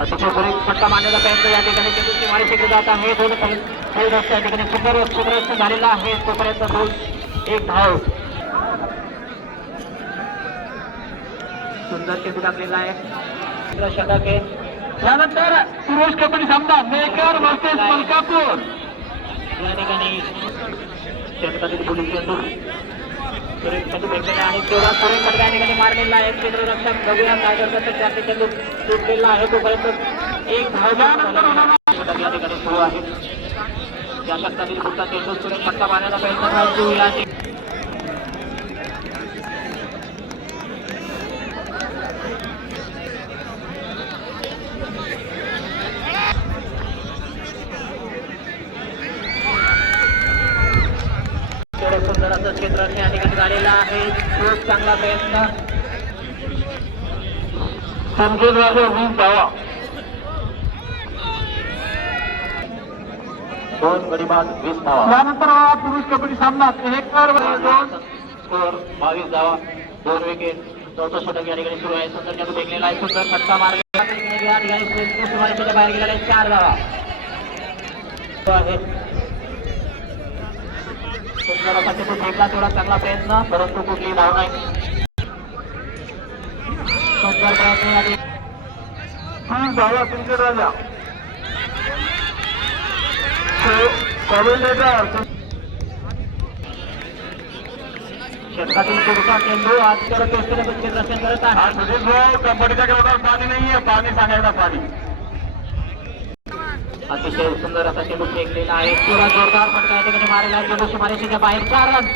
अतिशय सुरेख फटका मारण्याचा प्रयत्न या ठिकाणी चेंडूची मारी शिकली जात आहे. दोन या ठिकाणी सुंदर क्षेत्ररक्षण झालेला आहे. तोपर्यंत दोन एक धाव. सुंदर चेंडू टाकलेला आहे. षटक आहे. त्यानंतर सुरेश कबड्डी सामना मेकर वर्सेस मलकापूर या ठिकाणी षटकातील पोलीस चेंडू सुरेख चेंडू फेकलेला आहे. तेवढा सुरेख फटका या ठिकाणी मारलेला आहे. क्षेत्ररक्षक बघूया काय करतात. त्याचे चेंडू तुटलेला आहे. तोपर्यंत एक धाव या ठिकाणी सुरू आहे. या षटकातील पुढचा चेंडू सुरेख फटका मारण्याचा प्रयत्न करतो. या सुंदर असं क्षेत्र या ठिकाणी झालेला आहे. खूप चांगला प्रयत्न. संजय 20 धावा. दोन गडी बाद 20 धावा. त्यानंतर पुरुष कबड्डी सामनात एकर स्कोर 22 धावा 2 विकेट. चौथा षटक या ठिकाणी सुरू आहे. सुंदर चेंडू फेकलेला आहे. सुंदर फटका मारलेला या ठिकाणी सुमारेच्या बाहेर गेलेला आहे. 4 धावा आहे. सुंदर असा चेंडू फेकला. तेवढा चांगला प्रयत्न परंतु कुठली धाव नाही. सुंदर प्रयत्न या ठिकाणी 30 धावा तुमचे राजा. षटकातील पुढचा चेंडू आज करत क्षेत्ररक्षण करत आहे. सुधीर भाऊ कबड्डीच्या ग्राउंडवर पाणी नाहीये. पाणी सांगायला पाणी. अतिशय सुंदर असा चेंडू फेकलेला आहे. थोडा जोरदार फटका या ठिकाणी मारलेला. चेंडू सीमारेषेच्या बाहेर 4 रन.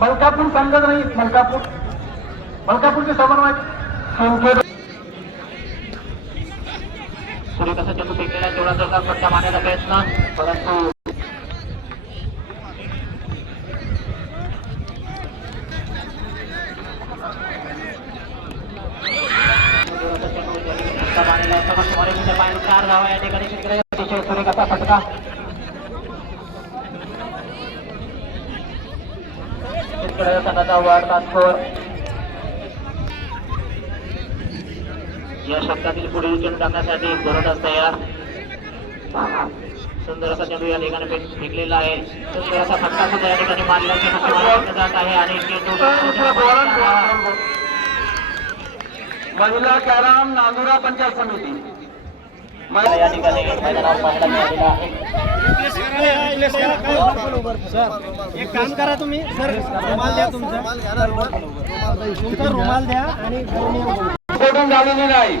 मलकापूर संघ नाही. मलकापूरचे समन्वय पुढे कसा चेंडू फेकलेला. तेवढा जोरदार फटका मारण्याचा प्रयत्न परंतु बाहेर 4 धावा या ठिकाणी अतिशय सुरेख असा फटका. संघाचा वाढता स्कोर. या षटकातील पुढील चेंडू टाकण्यासाठी गोलंदाज तयार. सुंदर असा चेंडू या ठिकाणी फेकलेला आहे. सुंदर असा फटका सुद्धा या ठिकाणी मारला जात आहे आणि महिला कॅरम नांदुरा पंचायत समिती या ठिकाणी मैदानावर पाहायला मिळालेला आहे. एक काम करा तुम्ही सर, रुमाल द्या तुमचा रुमाल द्या आणि झालेली नाही.